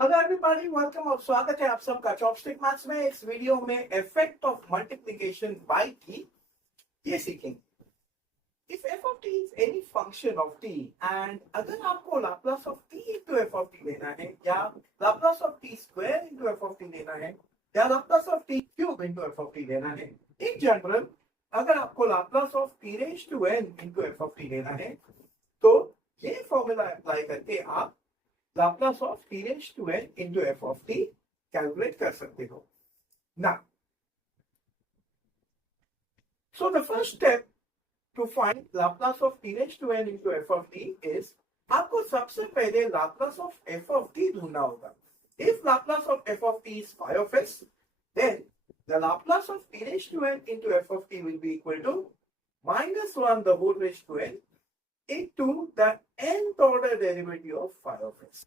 Hello everybody, welcome और स्वागत है आप सबका चॉपस्टिक मैथ्स में। इस वीडियो में effect of multiplication by t ये सीखेंगे। If f of t is any function of t and अगर आपको Laplace of t into f of t लेना है या Laplace of t square into f of t लेना है या Laplace of t cube into f of t लेना है, इन जनरल अगर आपको Laplace of t raise to n into f of t लेना है तो ये फॉर्मूला अप्लाई करके आप Laplace of t raised to n into f of t calculate कर सकते हो। Now, so the first step to find Laplace of t raised to n into f of t is आपको सबसे पहले Laplace of f of t ढूंढना होगा। If Laplace of f of t is phi of s, then the Laplace of t raised to n into f of t will be equal to minus 1 the whole raised to n into the nth order derivative of phi of s।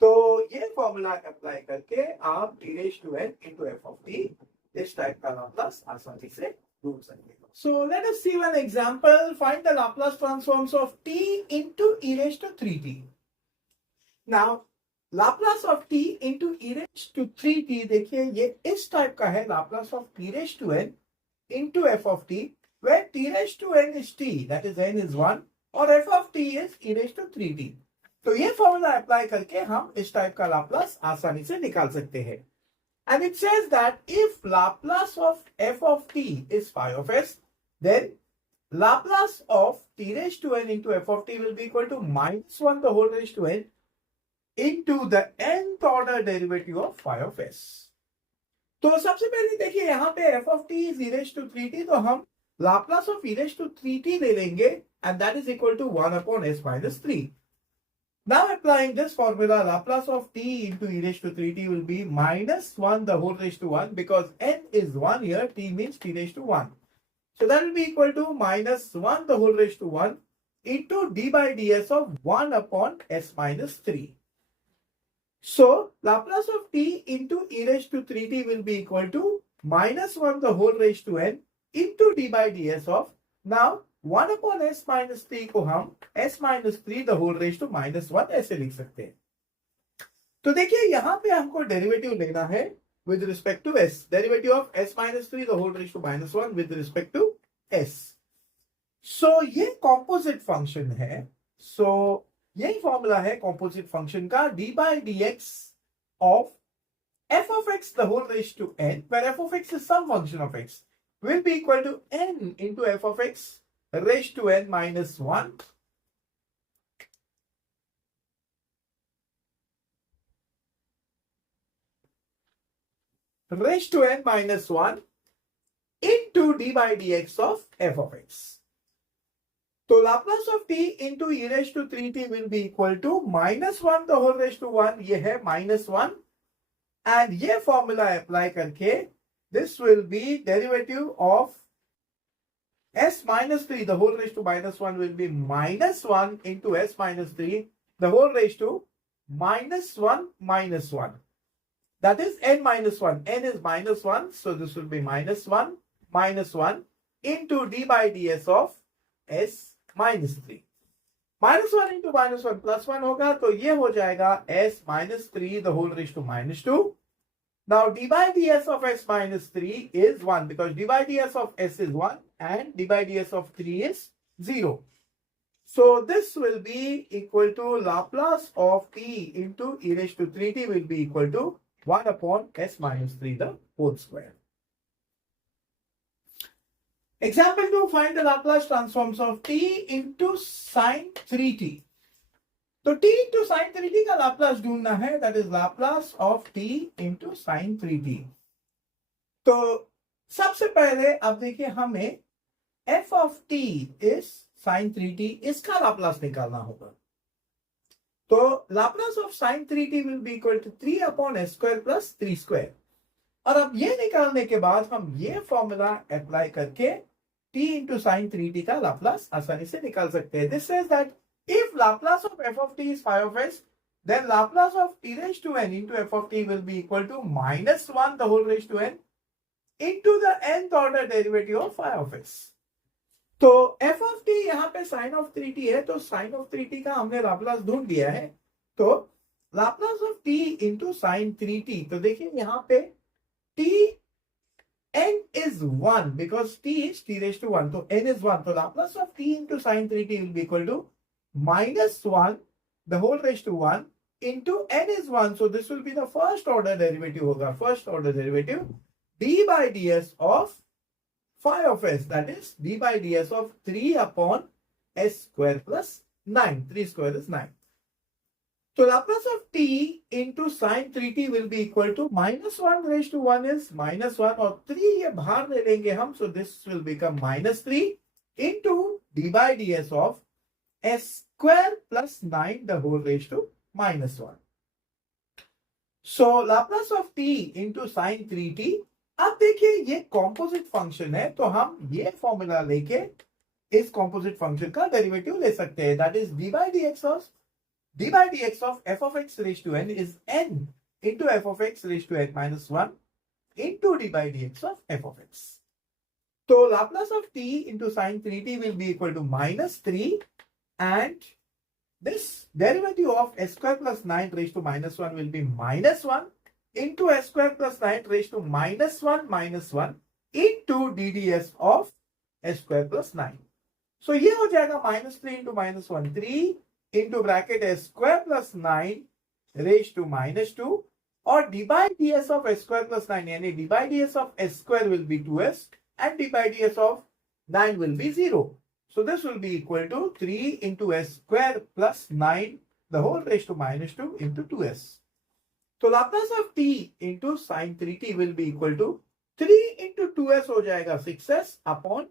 तो ये formula apply करके आप t raise to n into f of t इस type का Laplace आसानी से ढूंढ सकते हो। So let us see one example. Find the Laplace transforms of t into e raised to 3t। Now Laplace of t into e raised to 3t, देखिए ये इस टाइप का है। Laplace of t raised to n into f of t where t raised to n is t, that is n is 1, और f of t is e raised to 3t। तो ये formula apply करके हम इस type का Laplace आसानी से निकाल सकते हैं। And it says that if Laplace of f of t is phi of s, then Laplace of t raise to n into f of t will be equal to minus 1 the whole raise to n into the nth order derivative of phi of s. तो सबसे पहले देखिए यहाँ पे f of t is e raise to 3t, तो हम Laplace of e raise to 3t ले लेंगे and that is equal to 1 upon s minus 3। Now applying this formula, Laplace of t into e raised to 3t will be minus 1 the whole raised to 1, because n is 1 here, t means t raised to 1. So that will be equal to minus 1 the whole raised to 1 into d by ds of 1 upon s minus 3. So Laplace of t into e raised to 3t will be equal to minus 1 the whole raised to n into d by ds of, now 1 upon s minus 3 को हम s minus 3 the whole raise to minus 1 ऐसे लिख सकते हैं। तो देखिए यहां पे हमको डेरिवेटिव लेना है with respect to s, derivative of s minus 3 the whole raise to minus 1 with respect to s। So ये कॉम्पोजिट फंक्शन है। सो यही फॉर्मूला है कॉम्पोजिट फंक्शन का, d by d x of f of x the whole raised to n, where f of x is some function of x, will be equal to n into f of x raised to n minus 1 raised to n minus 1 into d by dx of f of x. तो Laplace of t into e raised to 3t will be equal to minus 1 the whole raised to 1, ये है minus 1, and ये formula apply करके this will be derivative of s minus 3 the whole raised to minus 1 will be minus 1 into s minus 3 the whole raised to minus 1 minus 1. That is n minus 1. n is minus 1, so this will be minus 1 minus 1 into d by ds of s minus 3. Minus 1 into minus 1 plus 1 होगा, तो ये हो जाएगा s minus 3 the whole raised to minus 2. Now d by ds of s minus 3 is 1, because d by ds of s is 1 and d by ds of 3 is 0. So this will be equal to Laplace of t into e raised to 3t will be equal to 1 upon s minus 3 the whole square. Example 2, find the Laplace transforms of t into sin 3t. तो t into sin 3t का Laplace ढूंढना है, that is Laplace of t into sin 3t। तो सबसे पहले अब देखिए हमें f of t is sin 3t, इसका लाप्लास निकालना होगा। तो Laplace of sin 3t will be equal to 3 upon s square plus 3 square। और अब ये निकालने के बाद हम ये फॉर्मूला अप्लाई करके t into sin 3t का लाप्लास आसानी से निकाल सकते हैं। This says that if Laplace of f of t is phi of s, then Laplace of t raised to n into f of t will be equal to minus 1 the whole raised to n into the nth order derivative of phi of s। तो f of t यहाँ पे sin of 3t है, तो sin of 3t का हमने Laplace ढूंढ दिया है। तो Laplace of t into sine 3t, तो देखिए यहाँ पे t n is 1 because t is t raised to 1, तो n is 1, तो Laplace of t into sine 3t will be equal to -1 the whole raised to 1 into n is 1, so this will be the first order derivative होगा, first order derivative d by ds of phi of s, that is d by ds of 3 upon s square plus 9, 3 square is 9. So Laplace of t into sin 3t will be equal to -1 raised to 1 is -1 और 3 ये बाहर ले लेंगे हम, so this will become -3 into d by ds of s square plus 9 the whole raised to -1. So Laplace of t into sin 3t, अब देखिए ये composite function है, तो हम ये फॉर्मूला लेके इस कॉम्पोजिट फंक्शन का डेरिवेटिव ले सकते हैं, that is d by dx of f of x raised to n is n into f of x raised to n minus 1 into d by dx of f of x. So Laplace of t into sin 3t will be equal to -3, and this derivative of s square plus 9 raised to -1 will be -1 into s square plus 9 raised to -1 minus 1 into dds of s square plus 9. So ये हो जाएगा -3 into -1, 3 into bracket s square plus 9 raised to -2, और d by ds of s square plus 9 यानी d by ds of s square will be 2s and d by ds of 9 will be 0. So this will be equal to 3 into s square plus 9 the whole raised to -2 into 2s. So Laplace of t into sin 3t will be equal to 3 into 2s हो जाएगा 6s upon,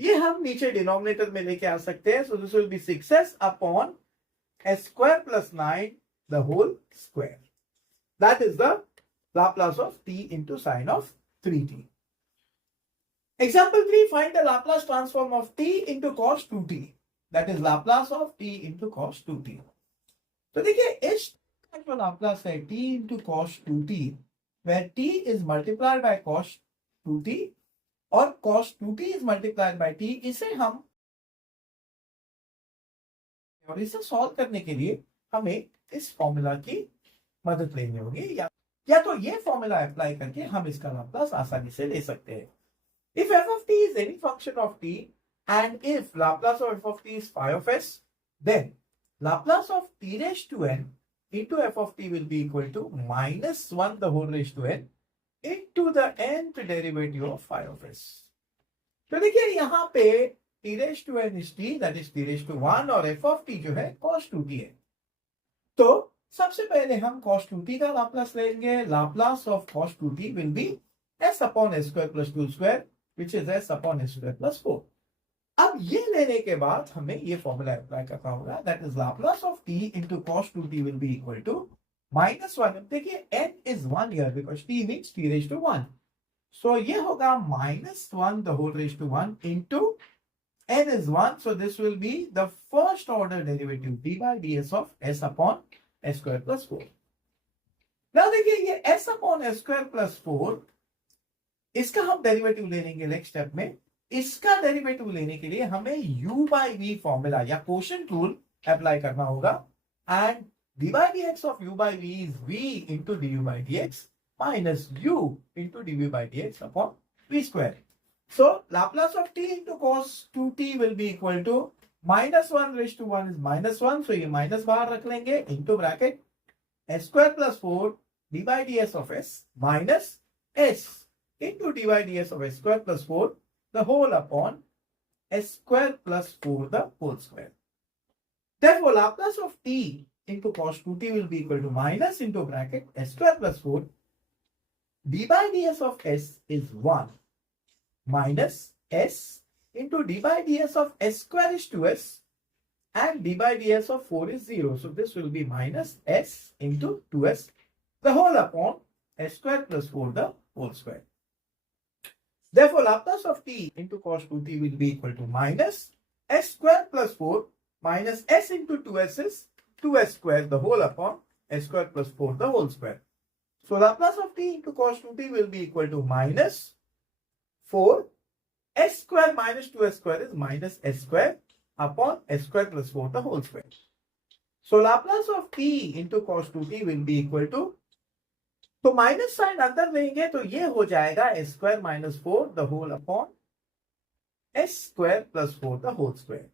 ये हम नीचे denominator में लेके आ सकते हैं, so this will be 6s upon s square plus 9 the whole square. That is the Laplace of t into sin of 3t. Example 3, find the Laplace transform of t into cos 2t. That is Laplace of t into cos 2t. तो देखिए इस जो Laplace है t into cos 2t, where t is multiplied by cos 2t और cos 2t is multiplied by t, इसे हम और इसे सॉल्व करने के लिए हमें इस फॉर्मूला की मदद लेनी होगी, या तो ये फॉर्मूला अप्लाई करके हम इसका लाप्लास आसानी से ले सकते हैं. If f of t is any function of t and if Laplace of f of t is phi of s, then Laplace of t raised to n into f of t will be equal to -1 the whole raised to n into the nth derivative of phi of s. तो देखिए यहाँ पे t raised to n is t, that is t raised to 1, और f of t जो है cos 2t है. तो सबसे पहले हम cos 2t का लाप्लास लेंगे. Laplace of cos 2t will be s upon s square plus 2 square, which is s upon s square plus 4. अब ये लेने के बाद हमें ये फॉर्मूला अप्लाई करना होगा, that is Laplace of t into cos 2t will be equal to -1. देखिए n is 1 here because t means t raised to 1. So ये होगा -1 the whole raised to 1 into n is 1. So this will be the first order derivative d by ds of s upon s square plus 4. Now देखिए ये s upon s square plus 4, इसका हम derivative ले लेंगे next step में. इसका derivative लेने के लिए हमें u by v फॉर्मूला या क्वोशिएंट रूल अप्लाई करना होगा, and d by dx of u by v is v into du by dx minus u into dv by dx upon v square. So Laplace of t into cos 2t will be equal to -1 raised to 1 is -1, so ये minus बाहर रख लेंगे, into bracket s square plus 4 d by ds of s minus s into d by ds of s square plus 4 the whole upon s square plus 4 the whole square. Therefore Laplace of t into cos 2t will be equal to minus into bracket s square plus 4 d by ds of s is 1 minus s into d by ds of s square is 2s and d by ds of 4 is 0. So this will be minus s into 2s the whole upon s square plus 4 the whole square. Therefore Laplace of t into cos 2t will be equal to minus s square plus 4 minus s into 2s is 2s square the whole upon s square plus 4 the whole square. So Laplace of t into cos 2t will be equal to minus 4 s square minus 2s square is minus s square upon s square plus 4 the whole square. So Laplace of t into cos 2t will be equal to, तो minus sign अंदर लेंगे तो ये हो जाएगा s square minus 4 the whole upon s square plus 4 the whole square.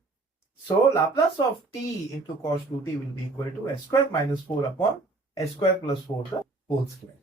So Laplace of t into cos 2t will be equal to s square minus 4 upon s square plus 4 the whole square.